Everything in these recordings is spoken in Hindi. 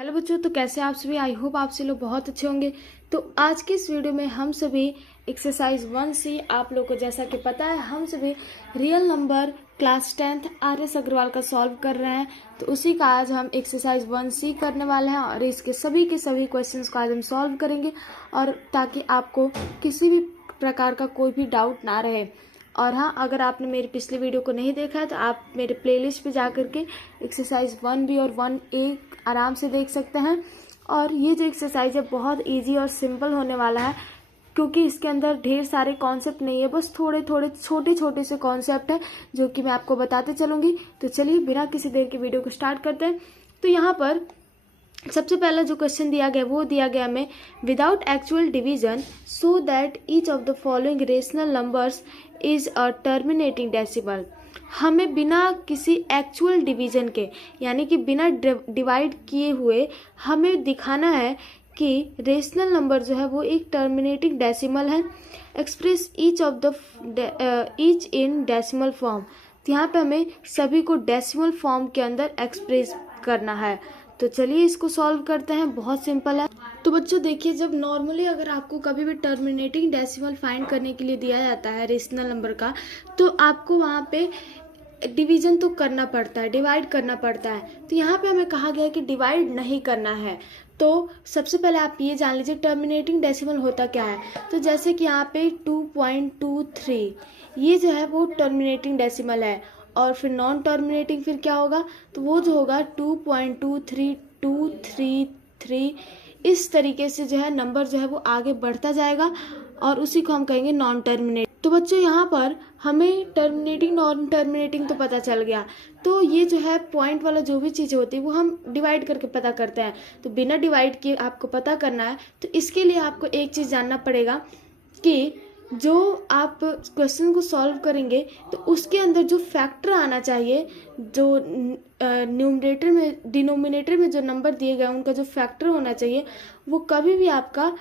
हेलो बच्चों, तो कैसे आप सभी। आई होप आप सभी लोग बहुत अच्छे होंगे। तो आज के इस वीडियो में हम सभी एक्सरसाइज 1C, आप लोग को जैसा कि पता है हम सभी real number class 10th RS Agarwal का सॉल्व कर रहे हैं। तो उसी का आज हम एक्सरसाइज 1C करने वाले हैं और इसके सभी के सभी क्वेश्चंस को आज हम सॉल्व करेंगे, और ताकि आपको किसी भी प्रकार का कोई भी डाउट ना रहे। और हाँ, अगर आपने मेरी पिछली वीडियो को नहीं देखा है तो आप मेरे प्लेलिस्ट पे जा करके एक्सरसाइज 1B और 1A आराम से देख सकते हैं। और ये जो एक्सरसाइज है बहुत इजी और सिंपल होने वाला है, क्योंकि इसके अंदर ढेर सारे कॉन्सेप्ट नहीं है, बस थोड़े थोड़े छोटे छोटे से कॉन्सेप्ट है जो कि मैं आपको बताते चलूँगी। तो चलिए बिना किसी देर के वीडियो को स्टार्ट करते हैं। तो यहाँ पर सबसे पहला जो क्वेश्चन दिया गया वो दिया गया हमें, without actual division so that each of the following rational numbers is a terminating decimal. हमें बिना किसी एक्चुअल डिवीजन के, यानी कि बिना डिवाइड किए हुए हमें दिखाना है कि रेशनल नंबर जो है वो एक टर्मिनेटिंग डेसिमल है। Express each in decimal form. तो यहाँ पे हमें सभी को डेसिमल फॉर्म के अंदर एक्सप्रेस करना है। तो चलिए इसको सॉल्व करते हैं, बहुत सिंपल है। तो बच्चों देखिए, जब नॉर्मली अगर आपको कभी भी टर्मिनेटिंग डेसिमल फाइंड करने के लिए दिया जाता है रेशनल नंबर का, तो आपको वहाँ पे डिवीजन तो करना पड़ता है, डिवाइड करना पड़ता है। तो यहाँ पे हमें कहा गया है कि डिवाइड नहीं करना है। तो सबसे पहले आप ये जान लीजिए टर्मिनेटिंग डेसिमल होता क्या है। तो जैसे कि यहाँ पे 2.23 ये जो है वो टर्मिनेटिंग डेसिमल है, और फिर नॉन टर्मिनेटिंग फिर क्या होगा, तो वो जो होगा 2.23233। इस तरीके से जो है नंबर जो है वो आगे बढ़ता जाएगा, और उसी को हम कहेंगे नॉन टर्मिनेट। तो बच्चों यहाँ पर हमें टर्मिनेटिंग नॉन टर्मिनेटिंग तो पता चल गया। तो ये जो है पॉइंट वाला जो भी चीज़ होती है वो हम डिवाइड करके पता करते हैं। तो बिना डिवाइड किए आपको पता करना है, तो इसके लिए आपको एक चीज़ जानना पड़ेगा कि जो आप क्वेश्चन को सॉल्व करेंगे तो उसके अंदर जो फैक्टर आना चाहिए, जो न्यूमरेटर में डिनोमिनेटर में जो नंबर दिए गए उनका जो फैक्टर होना चाहिए वो कभी भी आपका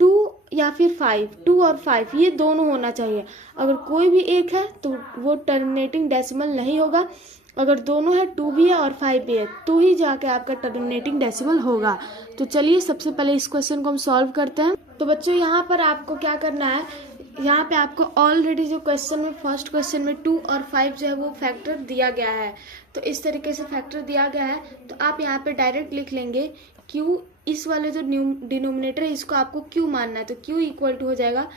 2 या फिर 5, 2 और 5 ये दोनों होना चाहिए। अगर कोई भी एक है तो वो टर्मिनेटिंग डेसिमल नहीं होगा, अगर दोनों है 2 भी है और 5 भी है तो ही जाके आपका टर्मिनेटिंग डेसिमल होगा। तो चलिए सबसे पहले इस क्वेश्चन को हम सॉल्व करते हैं। तो बच्चों यहाँ पर आपको क्या करना है, यहाँ पे आपको ऑलरेडी जो क्वेश्चन में फर्स्ट क्वेश्चन में 2 और 5 जो है वो फैक्टर दिया गया है। तो इस तरीके से फैक्टर दिया गया है, तो आप यहाँ पे डायरेक्ट लिख लेंगे क्यू। इस वाले जो डिनोमिनेटर है इसको आपको क्यू मानना है, तो क्यू इक्वल टू हो जाएगा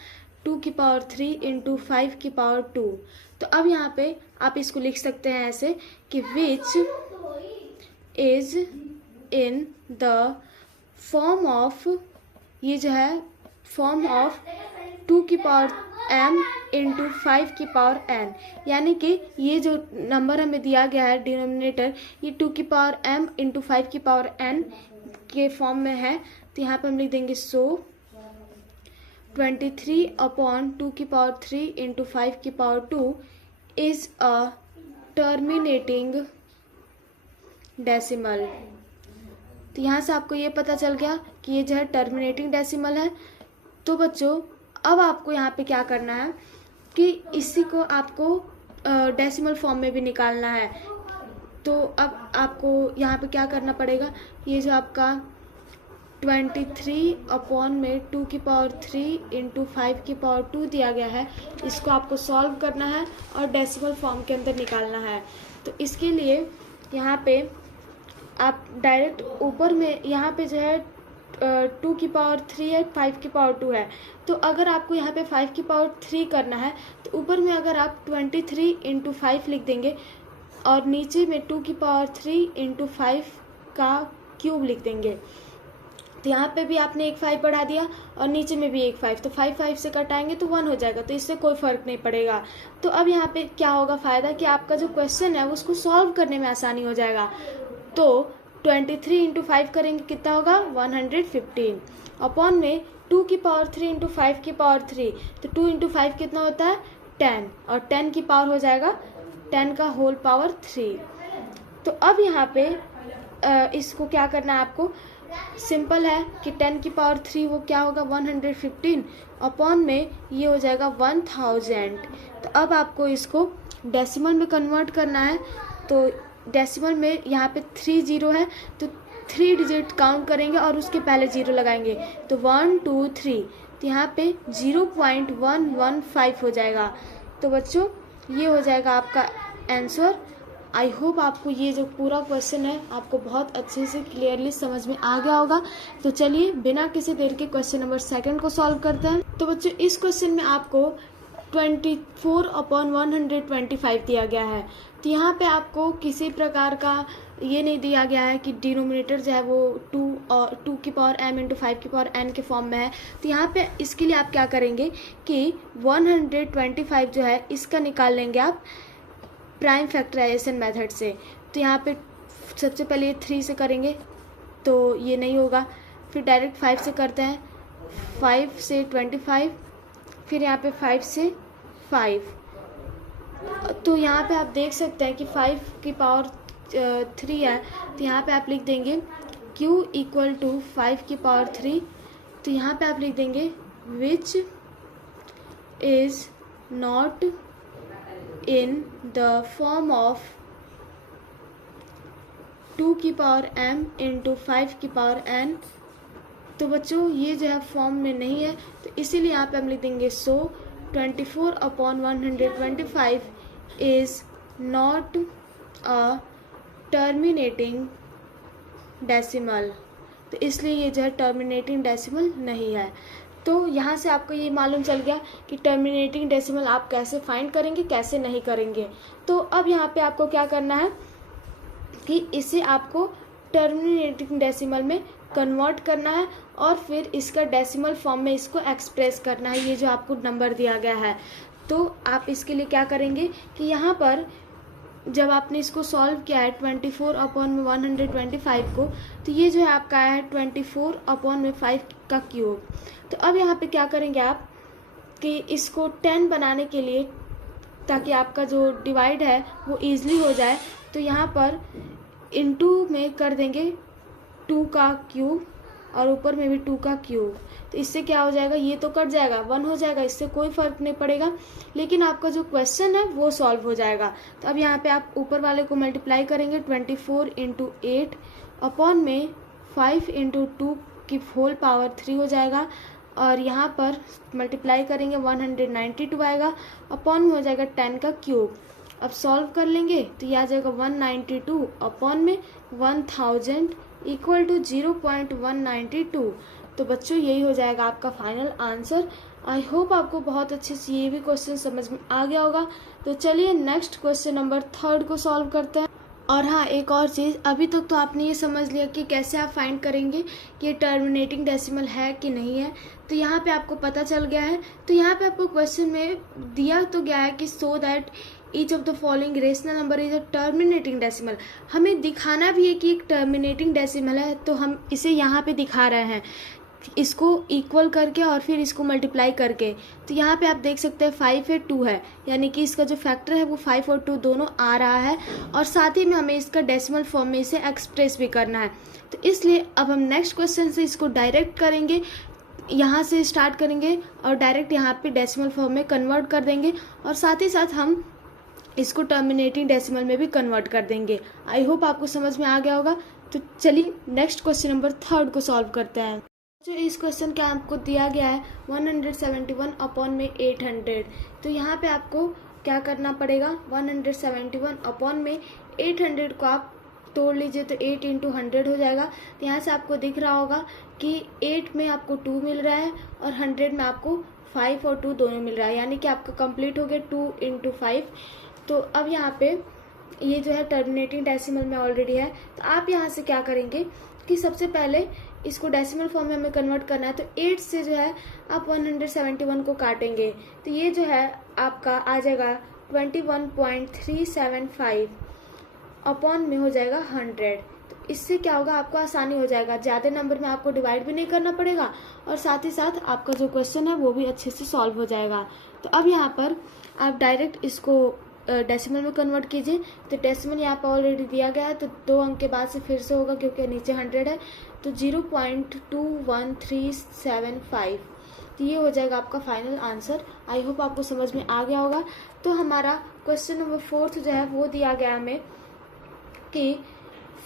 2 की पावर 3 इंटू 5 की पावर 2। तो अब यहाँ पे आप इसको लिख सकते हैं ऐसे कि which is in the form of, ये जो है फॉर्म ऑफ 2 की पावर m इंटू 5 की पावर n। यानी कि ये जो नंबर हमें दिया गया है डिनोमिनेटर, ये 2 की पावर m इंटू 5 की पावर n के फॉर्म में है। तो यहाँ पे हम लिख देंगे सो 23/2 की पावर 3 इंटू 5 की power 2 is a terminating decimal. तो यहाँ से आपको ये पता चल गया कि ये जो है टर्मिनेटिंग डेसिमल है। तो बच्चों अब आपको यहाँ पे क्या करना है कि इसी को आपको डेसिमल फॉर्म में भी निकालना है। तो अब आपको यहाँ पे क्या करना पड़ेगा, ये जो आपका 23/2 की पावर 3 इंटू 5 की पावर 2 दिया गया है, इसको आपको सॉल्व करना है और डेसिमल फॉर्म के अंदर निकालना है। तो इसके लिए यहाँ पे आप डायरेक्ट ऊपर में यहाँ पे जो है 2 की पावर 3 है, 5 की पावर 2 है। तो अगर आपको यहाँ पे 5 की पावर 3 करना है तो ऊपर में अगर आप 23 इंटू 5 लिख देंगे और नीचे में 2 की पावर 3 इंटू 5 का क्यूब लिख देंगे। तो यहाँ पे भी आपने एक 5 बढ़ा दिया और नीचे में भी एक 5, तो 5 5 से कटाएंगे तो 1 हो जाएगा, तो इससे कोई फ़र्क नहीं पड़ेगा। तो अब यहाँ पे क्या होगा फ़ायदा कि आपका जो क्वेश्चन है उसको सॉल्व करने में आसानी हो जाएगा। तो 23 इंटू 5 करेंगे कितना होगा 115 अपॉन में 2 की पावर 3 इंटू 5 की पावर 3, तो 2 इंटू 5 कितना होता है 10, और 10 की पावर हो जाएगा 10 का होल पावर 3। तो अब यहाँ पे इसको क्या करना है आपको, सिंपल है कि 10 की पावर 3 वो क्या होगा 115 अपॉन में ये हो जाएगा 1000। तो अब आपको इसको डेसिमल में कन्वर्ट करना है। तो डेसिमल में यहाँ पे 3 0 है, तो 3 डिजिट काउंट करेंगे और उसके पहले 0 लगाएंगे, तो 1 2 3, तो यहाँ पे 0.115 हो जाएगा। तो बच्चों ये हो जाएगा आपका आंसर। आई होप आपको ये जो पूरा क्वेश्चन है आपको बहुत अच्छे से क्लियरली समझ में आ गया होगा। तो चलिए बिना किसी देर के क्वेश्चन नंबर 2 को सॉल्व करते हैं। तो बच्चों इस क्वेश्चन में आपको 24/125 दिया गया है। तो यहाँ पे आपको किसी प्रकार का ये नहीं दिया गया है कि डिनोमिनेटर जो है वो 2 की पावर m इंटू 5 की पावर n के फॉर्म में है। तो यहाँ पे इसके लिए आप क्या करेंगे कि 125 जो है इसका निकाल लेंगे आप प्राइम फैक्टराइजेशन मेथड से। तो यहाँ पे सबसे पहले ये 3 से करेंगे तो ये नहीं होगा, फिर डायरेक्ट 5 से करते हैं, 5 से 25, फिर यहाँ पे 5 से 5। तो यहाँ पे आप देख सकते हैं कि 5 की पावर 3 है, तो यहाँ पे आप लिख देंगे q इक्वल टू 5 की पावर 3। तो यहाँ पे आप लिख देंगे which is not in the form of 2 की पावर m इंटू 5 की पावर n। तो बच्चों ये जो है फॉर्म में नहीं है, तो इसीलिए यहाँ पे हम लिख देंगे सो 24/125 is not a terminating decimal. तो इसलिए ये जो है टर्मिनेटिंग डेसिमल नहीं है। तो यहाँ से आपको ये मालूम चल गया कि टर्मिनेटिंग डेसिमल आप कैसे फाइंड करेंगे, कैसे नहीं करेंगे। तो अब यहाँ पे आपको क्या करना है कि इसे आपको टर्मिनेटिंग डेसिमल में कन्वर्ट करना है और फिर इसका डेसिमल फॉर्म में इसको एक्सप्रेस करना है, ये जो आपको नंबर दिया गया है। तो आप इसके लिए क्या करेंगे कि यहाँ पर जब आपने इसको सॉल्व किया है 24/125 को, तो ये जो है आपका आया है 24/5 का क्यूब। तो अब यहाँ पे क्या करेंगे आप कि इसको 10 बनाने के लिए, ताकि आपका जो डिवाइड है वो ईजिली हो जाए, तो यहाँ पर इनटू में कर देंगे 2 का क्यूब और ऊपर में भी 2 का क्यूब। तो इससे क्या हो जाएगा, ये तो कट जाएगा, 1 हो जाएगा, इससे कोई फ़र्क नहीं पड़ेगा, लेकिन आपका जो क्वेश्चन है वो सॉल्व हो जाएगा। तो अब यहाँ पे आप ऊपर वाले को मल्टीप्लाई करेंगे 24 इंटू 8 अपॉन में 5 इंटू 2 की होल पावर 3 हो जाएगा, और यहाँ पर मल्टीप्लाई करेंगे 192 आएगा, अपॉन में हो जाएगा 10 का क्यूब। अब सॉल्व कर लेंगे तो ये आ जाएगा 192 अपॉन में 1000 इक्वल टू 0.192। तो बच्चों यही हो जाएगा आपका फाइनल आंसर। आई होप आपको बहुत अच्छे से ये भी क्वेश्चन समझ में आ गया होगा। तो चलिए नेक्स्ट क्वेश्चन नंबर 3 को सॉल्व करते हैं। और हाँ, एक और चीज़, अभी तक तो आपने ये समझ लिया कि कैसे आप फाइंड करेंगे कि ये टर्मिनेटिंग डेसिमल है कि नहीं है। तो यहाँ पे आपको पता चल गया है। तो यहाँ पे आपको क्वेश्चन में दिया तो गया है कि so that each of the following rational number is a terminating decimal. हमें दिखाना भी है कि एक टर्मिनेटिंग डेसिमल है, तो हम इसे यहाँ पे दिखा रहे हैं, इसको इक्वल करके और फिर इसको मल्टीप्लाई करके। तो यहाँ पे आप देख सकते हैं 5 है 2 है, यानी कि इसका जो फैक्टर है वो 5 और 2 दोनों आ रहा है, और साथ ही में हमें इसका डेसिमल फॉर्म में इसे एक्सप्रेस भी करना है। तो इसलिए अब हम नेक्स्ट क्वेश्चन से इसको डायरेक्ट करेंगे, यहाँ से स्टार्ट करेंगे और डायरेक्ट यहाँ पे डेसिमल फॉर्म में कन्वर्ट कर देंगे, और साथ ही साथ हम इसको टर्मिनेटिंग डेसिमल में भी कन्वर्ट कर देंगे। आई होप आपको समझ में आ गया होगा। तो चलिए नेक्स्ट क्वेश्चन नंबर 3 को सॉल्व करते हैं। तो इस क्वेश्चन का आपको दिया गया है 171 अपॉन में 800। तो यहाँ पे आपको क्या करना पड़ेगा, 171 अपॉन में 800 को आप तोड़ लीजिए, तो 8 इंटू 100 हो जाएगा। तो यहाँ से आपको दिख रहा होगा कि 8 में आपको 2 मिल रहा है और 100 में आपको 5 और 2 दोनों मिल रहा है, यानी कि आपका कंप्लीट हो गया 2 इंटू 5। तो अब यहाँ पे ये जो है टर्मिनेटिंग डेसिमल में ऑलरेडी है। तो आप यहाँ से क्या करेंगे कि सबसे पहले इसको डेसिमल फॉर्म में हमें कन्वर्ट करना है। तो 8 से जो है आप 171 को काटेंगे, तो ये जो है आपका आ जाएगा 21.375 अपॉन में हो जाएगा 100। तो इससे क्या होगा, आपको आसानी हो जाएगा, ज़्यादा नंबर में आपको डिवाइड भी नहीं करना पड़ेगा, और साथ ही साथ आपका जो क्वेश्चन है वो भी अच्छे से सॉल्व हो जाएगा। तो अब यहाँ पर आप डायरेक्ट इसको डेसिमल में कन्वर्ट कीजिए। तो डेसिमल यहाँ पर ऑलरेडी दिया गया है, तो 2 अंक के बाद से फिर से होगा क्योंकि नीचे 100 है, तो 0.21375। तो ये हो जाएगा आपका फाइनल आंसर। आई होप आपको समझ में आ गया होगा। तो हमारा क्वेश्चन नंबर 4 जो है वो दिया गया हमें कि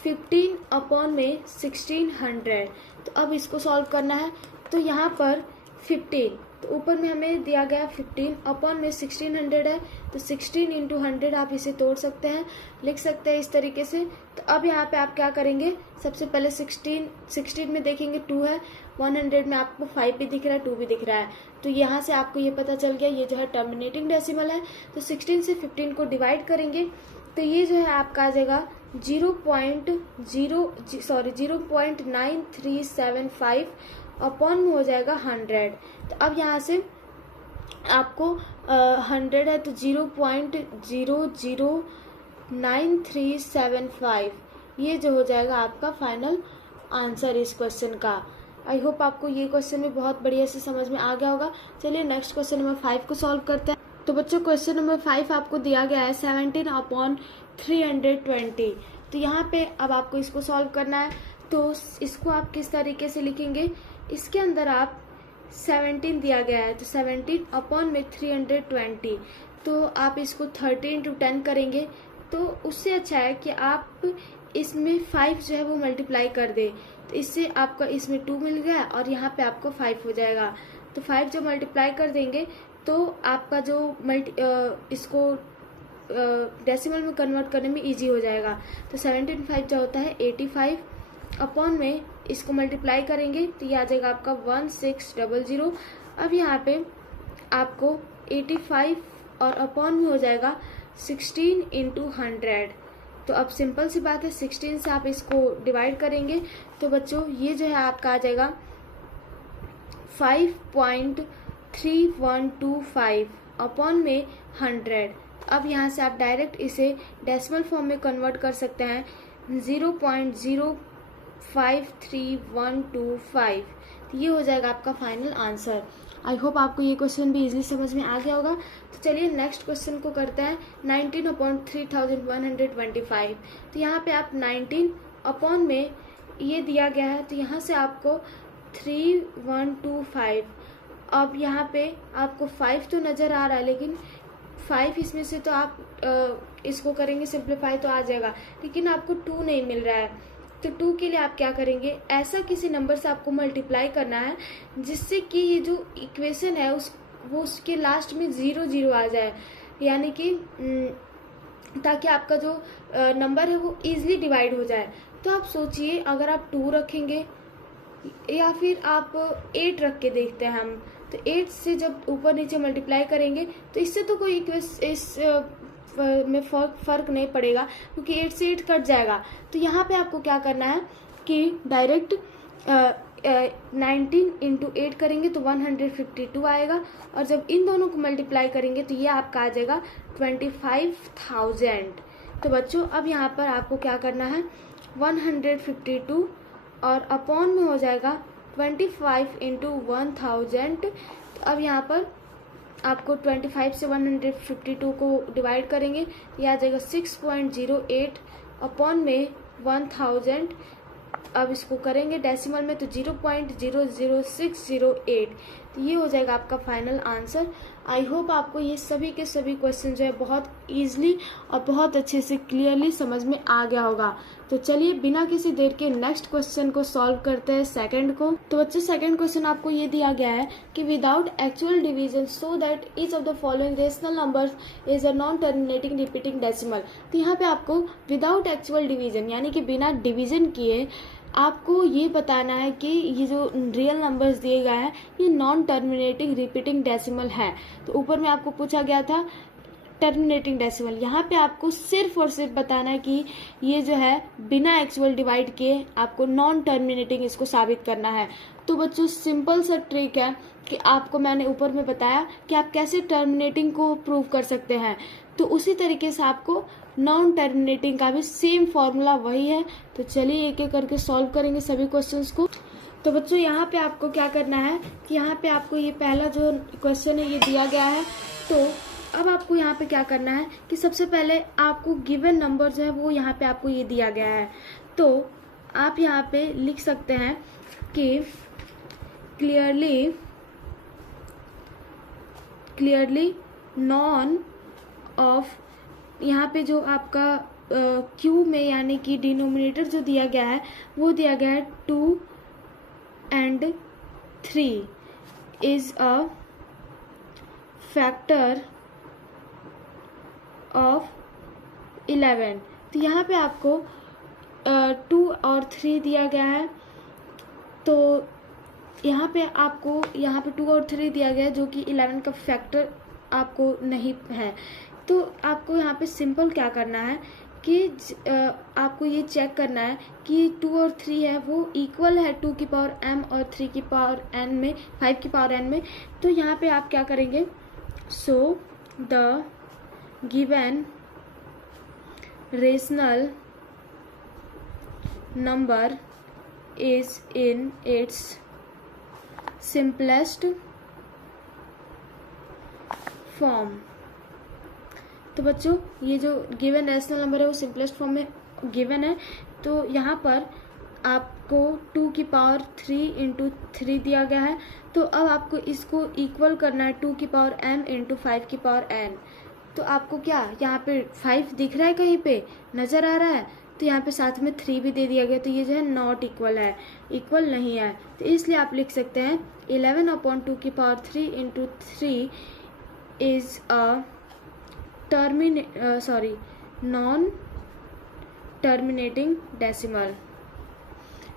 15 अपॉन में 1600। तो अब इसको सॉल्व करना है। तो यहाँ पर 15, तो ऊपर में हमें दिया गया 15 अपॉन में 1600 है, तो 16 इंटू 100 आप इसे तोड़ सकते हैं, लिख सकते हैं इस तरीके से। तो अब यहाँ पे आप क्या करेंगे, सबसे पहले 16 में देखेंगे 2 है, 100 में आपको 5 भी दिख रहा है, 2 भी दिख रहा है। तो यहाँ से आपको ये पता चल गया ये जो है टर्मिनेटिंग डेसिमल है। तो 16 से 15 को डिवाइड करेंगे तो ये जो है आपका आ जाएगा 0.9375 अपॉन में हो जाएगा 100। तो अब यहाँ से आपको 100 है तो 0.009375 ये जो हो जाएगा आपका फाइनल आंसर इस क्वेश्चन का। आई होप आपको ये क्वेश्चन भी बहुत बढ़िया से समझ में आ गया होगा। चलिए नेक्स्ट क्वेश्चन नंबर 5 को सॉल्व करते हैं। तो बच्चों क्वेश्चन नंबर 5 आपको दिया गया है 17 अपॉन 320। तो यहाँ पे अब आपको इसको सॉल्व करना है। तो इसको आप किस तरीके से लिखेंगे, इसके अंदर आप 17 दिया गया है तो 17 अपॉन में 320, तो आप इसको 30 इंटू 10 करेंगे। तो उससे अच्छा है कि आप इसमें 5 जो है वो मल्टीप्लाई कर दे, तो इससे आपका इसमें 2 मिल गया और यहाँ पे आपको 5 हो जाएगा। तो 5 जो मल्टीप्लाई कर देंगे तो आपका जो इसको डेसिमल में कन्वर्ट करने में इजी हो जाएगा। तो 17 5 जो होता है 85 अपॉन में इसको मल्टीप्लाई करेंगे तो ये आ जाएगा आपका 1600। अब यहाँ पे आपको 85 और अपॉन में हो जाएगा 16 इंटू 100। तो अब सिंपल सी बात है 16 से आप इसको डिवाइड करेंगे तो बच्चों ये जो है आपका आ जाएगा 5.3125 अपॉन में 100। अब यहाँ से आप डायरेक्ट इसे डेसिमल फॉर्म में कन्वर्ट कर सकते हैं 0.053125। तो ये हो जाएगा आपका फाइनल आंसर। आई होप आपको ये क्वेश्चन भी इजीली समझ में आ गया होगा। तो चलिए नेक्स्ट क्वेश्चन को करते हैं 19 अपॉन 3125। तो यहाँ पे आप 19 अपॉन में ये दिया गया है तो यहाँ से आपको 3125। अब यहाँ पे आपको 5 तो नज़र आ रहा है लेकिन 5 इसमें से तो आप इसको करेंगे सिंप्लीफाई तो आ जाएगा, लेकिन आपको 2 नहीं मिल रहा है। तो 2 के लिए आप क्या करेंगे, ऐसा किसी नंबर से आपको मल्टीप्लाई करना है जिससे कि ये जो इक्वेशन है वो उसके लास्ट में 0 0 आ जाए, यानी कि ताकि आपका जो नंबर है वो इजीली डिवाइड हो जाए। तो आप सोचिए अगर आप 2 रखेंगे या फिर आप 8 रख के देखते हैं हम, तो 8 से जब ऊपर नीचे मल्टीप्लाई करेंगे तो इससे तो कोई इस में फर्क नहीं पड़ेगा क्योंकि 8 से 8 कट जाएगा। तो यहाँ पे आपको क्या करना है कि डायरेक्ट 19 इंटू 8 करेंगे तो 152 आएगा और जब इन दोनों को मल्टीप्लाई करेंगे तो ये आपका आ जाएगा 25,000। तो बच्चों अब यहाँ पर आपको क्या करना है 152 और अपॉन में हो जाएगा 25 इंटू 1000। अब यहाँ पर आपको 25 से 152 को डिवाइड करेंगे ये आ जाएगा 6.08 अपॉन में 1000। अब इसको करेंगे डेसिमल में तो 0.00608। तो ये हो जाएगा आपका फाइनल आंसर। आई होप आपको ये सभी के सभी क्वेश्चन जो है बहुत ईजिली और बहुत अच्छे से क्लियरली समझ में आ गया होगा। तो चलिए बिना किसी देर के नेक्स्ट क्वेश्चन को सॉल्व करते हैं सेकंड को। तो बच्चे सेकंड क्वेश्चन आपको ये दिया गया है कि without actual division so that each of the following rational numbers is a non terminating repeating decimal. तो यहाँ पे आपको विदाउट एक्चुअल डिवीजन यानी कि बिना डिवीजन किए आपको ये बताना है कि ये जो रियल नंबर्स दिए गए हैं ये नॉन टर्मिनेटिंग रिपीटिंग डेसिमल है। तो ऊपर में आपको पूछा गया था टर्मिनेटिंग डेसिमल, यहाँ पे आपको सिर्फ और सिर्फ बताना है कि ये जो है बिना एक्चुअल डिवाइड किए आपको नॉन टर्मिनेटिंग इसको साबित करना है। तो बच्चों सिंपल सा ट्रिक है कि आपको मैंने ऊपर में बताया कि आप कैसे टर्मिनेटिंग को प्रूव कर सकते हैं, तो उसी तरीके से आपको नॉन टर्मिनेटिंग का भी सेम फॉर्मूला वही है। तो चलिए एक एक करके सॉल्व करेंगे सभी क्वेश्चंस को। तो बच्चों यहाँ पे आपको क्या करना है कि यहाँ पे आपको ये पहला जो क्वेश्चन है ये दिया गया है। तो अब आपको यहाँ पे क्या करना है कि सबसे पहले आपको गिवन नंबर जो है वो यहाँ पे आपको ये दिया गया है। तो आप यहाँ पे लिख सकते हैं कि क्लियरली नॉन ऑफ, यहाँ पे जो आपका क्यू में यानी कि डिनोमिनेटर जो दिया गया है वो दिया गया है 2 and 3 is a factor of 11। तो यहाँ पे आपको 2 और 3 दिया गया है, तो यहाँ पे आपको 2 और 3 दिया गया है जो कि 11 का फैक्टर आपको नहीं है। तो आपको यहाँ पे सिंपल क्या करना है कि आपको ये चेक करना है कि 2 और 3 है वो इक्वल है 2 की पावर m और 3 की पावर n में, 5 की पावर n में। तो यहाँ पे आप क्या करेंगे, so the given rational number is in its simplest form. तो बच्चों ये जो गिवन रेशनल नंबर है वो सिंपलेस्ट फॉर्म में गिवन है। तो यहाँ पर आपको 2 की पावर 3 इंटू 3 दिया गया है। तो अब आपको इसको इक्वल करना है 2 की पावर m इंटू 5 की पावर n। तो आपको क्या यहाँ पे 5 दिख रहा है, कहीं पे नज़र आ रहा है, तो यहाँ पे साथ में 3 भी दे दिया गया। तो ये जो है नॉट इक्वल है, इक्वल नहीं है। तो इसलिए आप लिख सकते हैं 11/2 की power 3 into 3 is a non terminating decimal.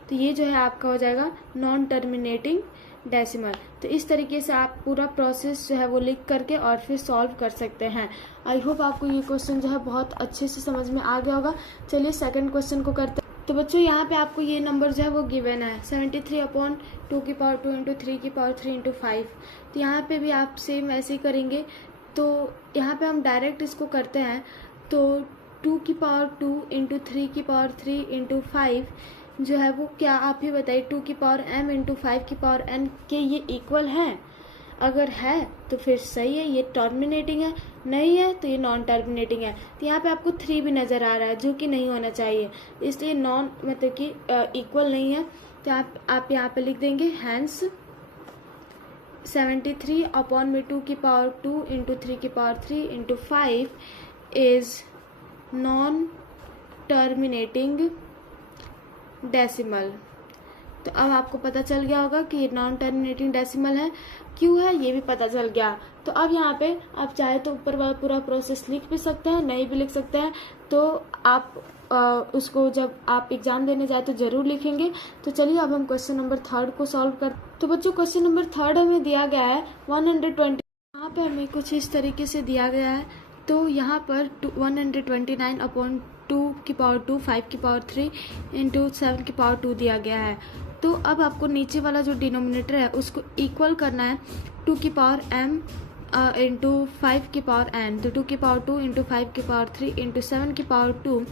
तो ये जो है आपका हो जाएगा नॉन टर्मिनेटिंग डेसिमल। तो इस तरीके से आप पूरा प्रोसेस जो है वो लिख करके और फिर सॉल्व कर सकते हैं। आई होप आपको ये क्वेश्चन जो है बहुत अच्छे से समझ में आ गया होगा। चलिए सेकंड क्वेश्चन को करते हैं। तो बच्चों यहाँ पे आपको ये नंबर जो है वो गिवन है 73/2 की पावर 2 इंटू 3 की पावर 3 इंटू 5। तो यहाँ पे भी आप सेम ऐसे ही करेंगे। तो यहाँ पे हम डायरेक्ट इसको करते हैं। तो 2 की पावर 2 इंटू 3 की पावर 3 इंटू 5 जो है वो क्या आप ही बताइए 2 की पावर m इंटू 5 की पावर n के ये इक्वल हैं? अगर है तो फिर सही है, ये टर्मिनेटिंग है, नहीं है तो ये नॉन टर्मिनेटिंग है। तो यहाँ पे आपको 3 भी नज़र आ रहा है जो कि नहीं होना चाहिए, इसलिए नॉन मतलब कि इक्वल नहीं है। तो आप यहाँ पे लिख देंगे हैंस 73/2 की पावर 2 इंटू 3 की power 3 into 5 is non terminating decimal. तो अब आपको पता चल गया होगा कि ये नॉन टर्मिनेटिंग डेसिमल है, क्यों है ये भी पता चल गया। तो अब यहाँ पे आप चाहे तो ऊपर वाला पूरा प्रोसेस लिख भी सकते हैं, नहीं भी लिख सकते हैं। तो आप उसको जब आप एग्जाम देने जाए तो जरूर लिखेंगे। तो चलिए अब हम क्वेश्चन नंबर 3 को सॉल्व करते हैं। तो बच्चों क्वेश्चन नंबर 3 हमें दिया गया है 120। यहाँ पे हमें कुछ इस तरीके से दिया गया है। तो यहाँ पर 129/2 की पावर 2 5 की पावर 3 इंटू 7 की पावर 2 दिया गया है। तो अब आपको नीचे वाला जो डिनोमिनेटर है उसको इक्वल करना है 2 की पावर m इंटू 5 की पावर n। तो 2 की पावर 2 इंटू 5 की पावर 3 इंटू 7 की पावर 2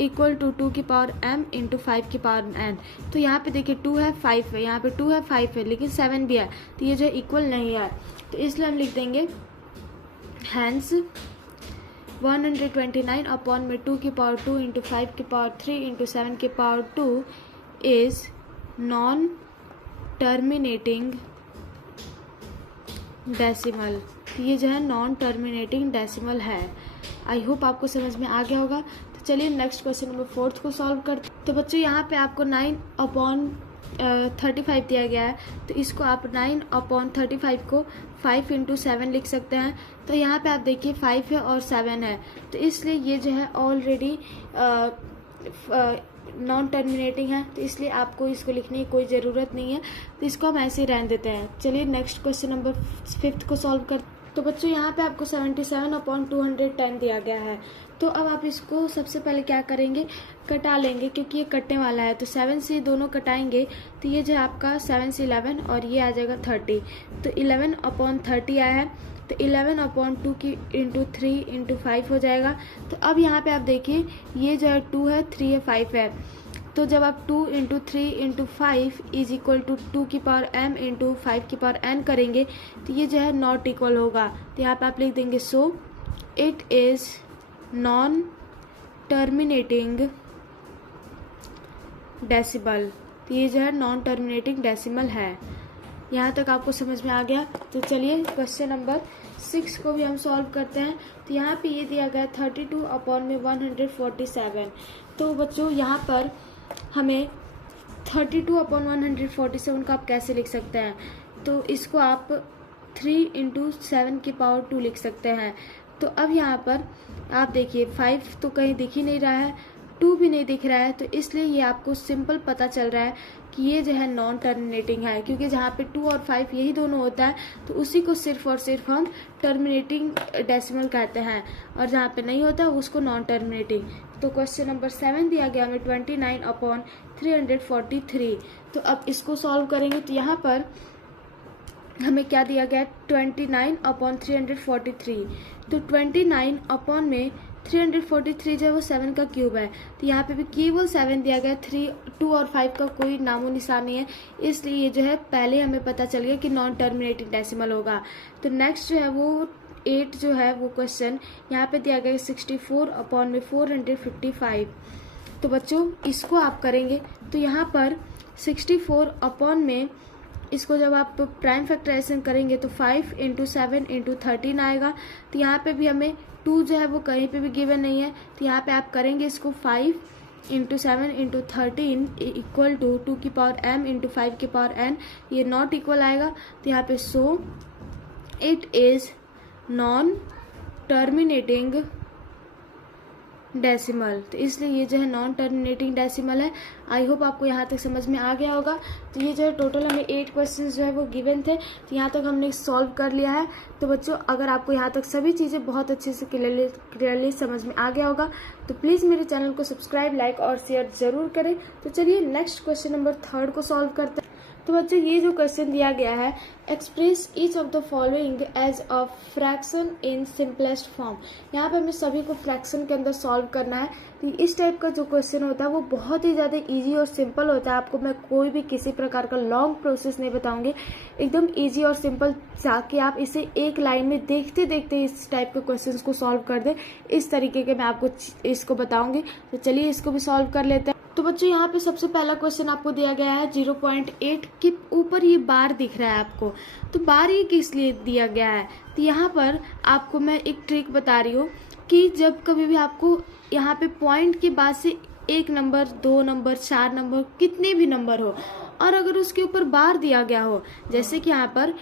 इक्वल टू 2 की पावर m इंटू 5 की पावर n। तो यहाँ पे देखिए 2 है 5 है, यहाँ पे 2 है 5 है, लेकिन 7 भी है, तो ये जो इक्वल नहीं है। तो इसलिए हम लिख देंगे हैंस 129/2 की पावर 2 इंटू 5 की पावर 3 इंटू 7 की power 2 is non terminating decimal. ये जो है नॉन टर्मिनेटिंग डेसिमल है। आई होप आपको समझ में आ गया होगा। तो चलिए नेक्स्ट क्वेश्चन नंबर 4 को सॉल्व करते। तो बच्चों यहाँ पे आपको 9/35 दिया गया है। तो इसको आप 9/35 को 5 इंटू 7 लिख सकते हैं। तो यहाँ पे आप देखिए 5 है और 7 है, तो इसलिए ये जो है ऑलरेडी नॉन टर्मिनेटिंग है। तो इसलिए आपको इसको लिखने की कोई ज़रूरत नहीं है, तो इसको हम ऐसे ही रहने देते हैं। चलिए नेक्स्ट क्वेश्चन नंबर 5 को सॉल्व कर। तो बच्चों यहाँ पे आपको 77/210 दिया गया है। तो अब आप इसको सबसे पहले क्या करेंगे, कटा लेंगे, क्योंकि ये कटने वाला है। तो 7 से दोनों कटाएंगे तो ये जो है आपका 7 से 11 और ये आ जाएगा 30। तो 11/30 आया है। तो 11/2 की इंटू 3 इंटू 5 हो जाएगा। तो अब यहाँ पे आप देखिए ये जो है 2 है 3 है 5 है। तो जब आप 2 into 3 into 5 is equal to 2 की पावर m इंटू 5 की पावर n करेंगे तो ये जो है नॉट इक्वल होगा। तो यहाँ पे आप लिख देंगे so it is non terminating decimal. तो ये जो है नॉन टर्मिनेटिंग डेसिमल है। यहाँ तक आपको समझ में आ गया। तो चलिए क्वेश्चन नंबर 6 को भी हम सॉल्व करते हैं। तो यहाँ पे ये दिया गया 32 अपॉन में 147। तो बच्चों यहाँ पर हमें 32 अपॉन 147 को आप कैसे लिख सकते हैं? तो इसको आप 3 × 7 की पावर 2 लिख सकते हैं। तो अब यहाँ पर आप देखिए 5 तो कहीं दिख ही नहीं रहा है, 2 भी नहीं दिख रहा है, तो इसलिए ये आपको सिंपल पता चल रहा है कि ये जो है नॉन टर्मिनेटिंग है, क्योंकि जहाँ पे 2 और 5 यही दोनों होता है तो उसी को सिर्फ और सिर्फ हम टर्मिनेटिंग डेसिमल कहते हैं, और जहाँ पे नहीं होता उसको नॉन टर्मिनेटिंग। तो क्वेश्चन नंबर 7 दिया गया हमें 29 अपॉन 343। तो अब इसको सॉल्व करेंगे तो यहाँ पर हमें क्या दिया गया 29 अपॉन 343। तो 29 अपॉन में 343 जो है वो 7 का क्यूब है, तो यहाँ पे भी केवल 7 दिया गया, 3, 2 और 5 का कोई नामो निशान नहीं है, इसलिए ये जो है पहले हमें पता चल गया कि नॉन टर्मिनेटिंग डेसिमल होगा। तो नेक्स्ट जो है वो 8 जो है वो क्वेश्चन यहाँ पे दिया गया 64 अपॉन में 455। तो बच्चों इसको आप करेंगे तो यहाँ पर 64 अपॉन में इसको जब आप प्राइम फैक्टराइजेशन करेंगे तो 5 × 7 × 13 आएगा। तो यहाँ पे भी हमें 2 जो है वो कहीं पे भी गिवन नहीं है, तो यहाँ पे आप करेंगे इसको 5 × 7 × 13 इक्वल टू 2 की पावर m × 5 की पावर n, ये नॉट इक्वल आएगा। तो यहाँ पे so it is non terminating decimal, तो इसलिए ये जो है नॉन टर्मिनेटिंग डेसिमल है। आई होप आपको यहाँ तक समझ में आ गया होगा। तो ये जो है टोटल हमें 8 क्वेश्चंस जो है वो गिवन थे, तो यहाँ तक हमने सॉल्व कर लिया है। तो बच्चों अगर आपको यहाँ तक सभी चीज़ें बहुत अच्छे से क्लियरली समझ में आ गया होगा तो प्लीज़ मेरे चैनल को सब्सक्राइब, लाइक और शेयर जरूर करें। तो चलिए नेक्स्ट क्वेश्चन नंबर 3 को सॉल्व करते हैं। तो बच्चों ये जो क्वेश्चन दिया गया है, express each of the following as a fraction in simplest form. यहाँ पे हमें सभी को फ्रैक्शन के अंदर सॉल्व करना है। तो इस टाइप का जो क्वेश्चन होता है वो बहुत ही ज़्यादा इजी और सिंपल होता है। आपको मैं कोई भी किसी प्रकार का लॉन्ग प्रोसेस नहीं बताऊंगी, एकदम इजी और सिंपल, ताकि आप इसे एक लाइन में देखते देखते इस टाइप के क्वेश्चन को सॉल्व कर दें। इस तरीके के मैं आपको इसको बताऊंगी। तो चलिए इसको भी सॉल्व कर लेते हैं। तो बच्चों यहाँ पे सबसे पहला क्वेश्चन आपको दिया गया है 0.8 के ऊपर ये बार दिख रहा है आपको। तो बार ये किस लिए दिया गया है? तो यहाँ पर आपको मैं एक ट्रिक बता रही हूँ कि जब कभी भी आपको यहाँ पे पॉइंट के बाद से 1 नंबर, 2 नंबर, 4 नंबर, कितने भी नंबर हो, और अगर उसके ऊपर बार दिया गया हो, जैसे कि यहाँ पर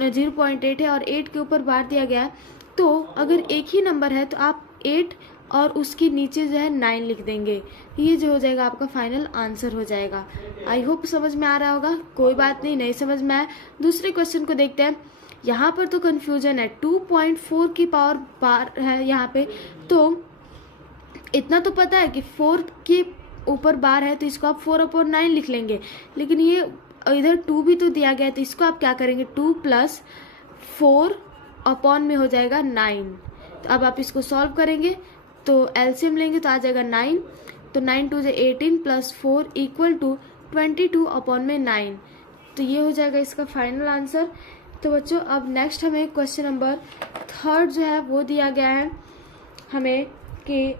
0.8 है और 8 के ऊपर बार दिया गया है, तो अगर एक ही नंबर है तो आप 8 और उसके नीचे जो है 9 लिख देंगे। ये जो हो जाएगा आपका फाइनल आंसर हो जाएगा। आई होप समझ में आ रहा होगा। कोई बात नहीं समझ में आया, दूसरे क्वेश्चन को देखते हैं। यहाँ पर तो कंफ्यूजन है, 2.4 की पावर बार है यहाँ पे, तो इतना तो पता है कि 4 के ऊपर बार है तो इसको आप 4/9 लिख लेंगे, लेकिन ये इधर 2 भी तो दिया गया है, तो इसको आप क्या करेंगे 2 + 4 अपॉन में हो जाएगा 9। तो अब आप इसको सॉल्व करेंगे तो एलसीएम लेंगे तो आ जाएगा 9। तो 9 × 2 = 18 + 4 = 22 अपॉन में 9। तो ये हो जाएगा इसका फाइनल आंसर। तो बच्चों अब नेक्स्ट हमें क्वेश्चन नंबर 3 जो है वो दिया गया है हमें कि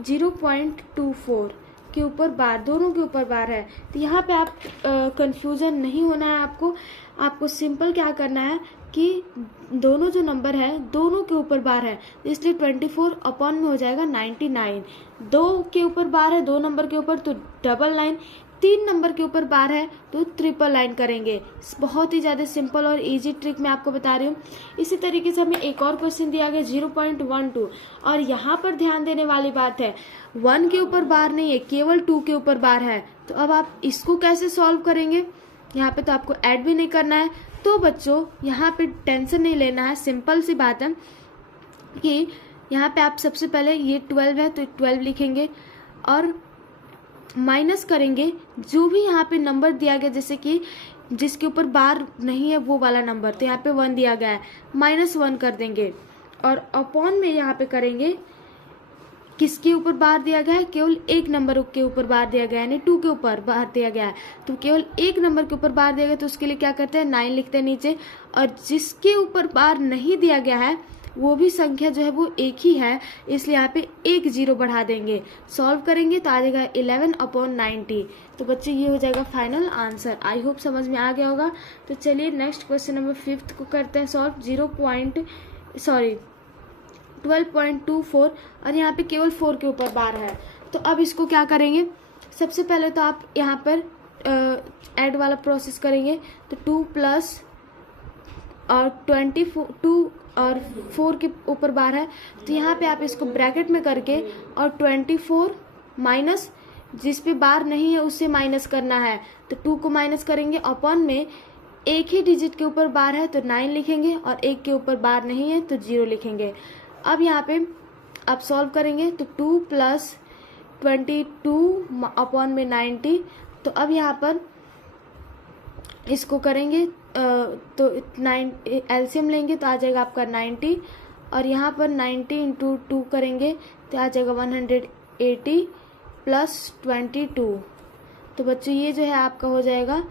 0.24 के ऊपर बार, दोनों के ऊपर बार है। तो यहाँ पे आप कंफ्यूजन नहीं होना है आपको सिंपल क्या करना है कि दोनों जो नंबर है दोनों के ऊपर बार है, इसलिए 24 अपॉन में हो जाएगा 99। 2 के ऊपर बार है, 2 नंबर के ऊपर तो 99, 3 नंबर के ऊपर बार है तो 999 करेंगे। बहुत ही ज़्यादा सिंपल और इजी ट्रिक मैं आपको बता रही हूँ। इसी तरीके से हमें एक और क्वेश्चन दिया गया 0.12, और यहाँ पर ध्यान देने वाली बात है 1 के ऊपर बार नहीं है, केवल 2 के ऊपर बार है। तो अब आप इसको कैसे सॉल्व करेंगे? यहाँ पे तो आपको ऐड भी नहीं करना है। तो बच्चों यहाँ पे टेंशन नहीं लेना है, सिंपल सी बात है कि यहाँ पे आप सबसे पहले ये 12 है तो 12 लिखेंगे और माइनस करेंगे जो भी यहाँ पे नंबर दिया गया, जैसे कि जिसके ऊपर बार नहीं है वो वाला नंबर, तो यहाँ पे 1 दिया गया है, -1 कर देंगे और अपॉन में यहाँ पे करेंगे किसके ऊपर बार दिया गया है, केवल एक नंबर के ऊपर बार दिया गया है, यानी 2 के ऊपर बार दिया गया है, तो केवल एक नंबर के ऊपर बार दिया गया, तो उसके लिए क्या करते हैं 9 लिखते हैं नीचे, और जिसके ऊपर बार नहीं दिया गया है वो भी संख्या जो है वो एक ही है, इसलिए यहाँ पे एक जीरो बढ़ा देंगे। सॉल्व करेंगे तो आ जाएगा 11/90। तो बच्चे ये हो जाएगा फाइनल आंसर। आई होप समझ में आ गया होगा। तो चलिए नेक्स्ट क्वेश्चन नंबर 5 को करते हैं सॉल्व। 12.24 और यहाँ पे केवल 4 के ऊपर बार है। तो अब इसको क्या करेंगे, सबसे पहले तो आप यहाँ पर ऐड वाला प्रोसेस करेंगे। तो 2 प्लस और 2 और 4 के ऊपर बार है, तो यहाँ पे आप इसको ब्रैकेट में करके और 24 माइनस जिस पे बार नहीं है उससे माइनस करना है। तो 2 को माइनस करेंगे, अपॉन में एक ही डिजिट के ऊपर बार है तो 9 लिखेंगे और एक के ऊपर बार नहीं है तो 0 लिखेंगे। अब यहाँ पे आप सॉल्व करेंगे तो 2 प्लस 22 अपॉन में 90। तो अब यहाँ पर इसको करेंगे तो 9 एलसीएम लेंगे तो आ जाएगा आपका 90 और यहाँ पर 90 इंटू 2 करेंगे तो आ जाएगा 180 प्लस 22। तो बच्चों ये जो है आपका हो जाएगा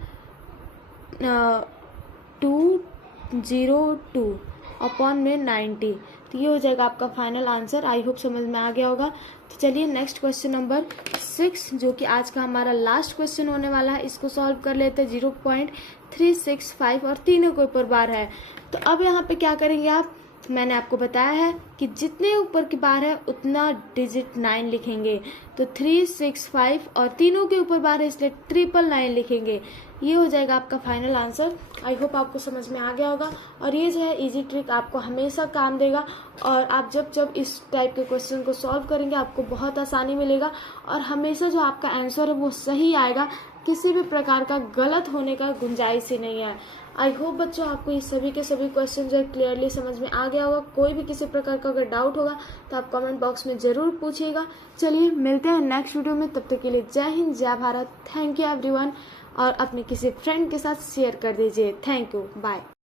202 अपॉन में 90। तो ये हो जाएगा आपका फाइनल आंसर। आई होप समझ में आ गया होगा। तो चलिए नेक्स्ट क्वेश्चन नंबर 6 जो कि आज का हमारा लास्ट क्वेश्चन होने वाला है, इसको सॉल्व कर लेते हैं। 0.365 और तीनों के ऊपर बार है। तो अब यहाँ पे क्या करेंगे आप, मैंने आपको बताया है कि जितने ऊपर की बार है उतना डिजिट 9 लिखेंगे। तो 365 और तीनों के ऊपर बार है इसलिए 999 लिखेंगे। ये हो जाएगा आपका फाइनल आंसर। आई होप आपको समझ में आ गया होगा। और ये जो है इजी ट्रिक आपको हमेशा काम देगा और आप जब जब इस टाइप के क्वेश्चन को सॉल्व करेंगे आपको बहुत आसानी मिलेगा और हमेशा जो आपका आंसर है वो सही आएगा। किसी भी प्रकार का गलत होने का गुंजाइश ही नहीं है। आई होप बच्चों आपको ये सभी के सभी क्वेश्चन जो है क्लियरली समझ में आ गया होगा। कोई भी किसी प्रकार का अगर डाउट होगा तो आप कमेंट बॉक्स में जरूर पूछिएगा। चलिए मिलते हैं नेक्स्ट वीडियो में, तब तक के लिए जय हिंद जय भारत। थैंक यू एवरीवन और अपने किसी फ्रेंड के साथ शेयर कर दीजिए। Thank you, bye.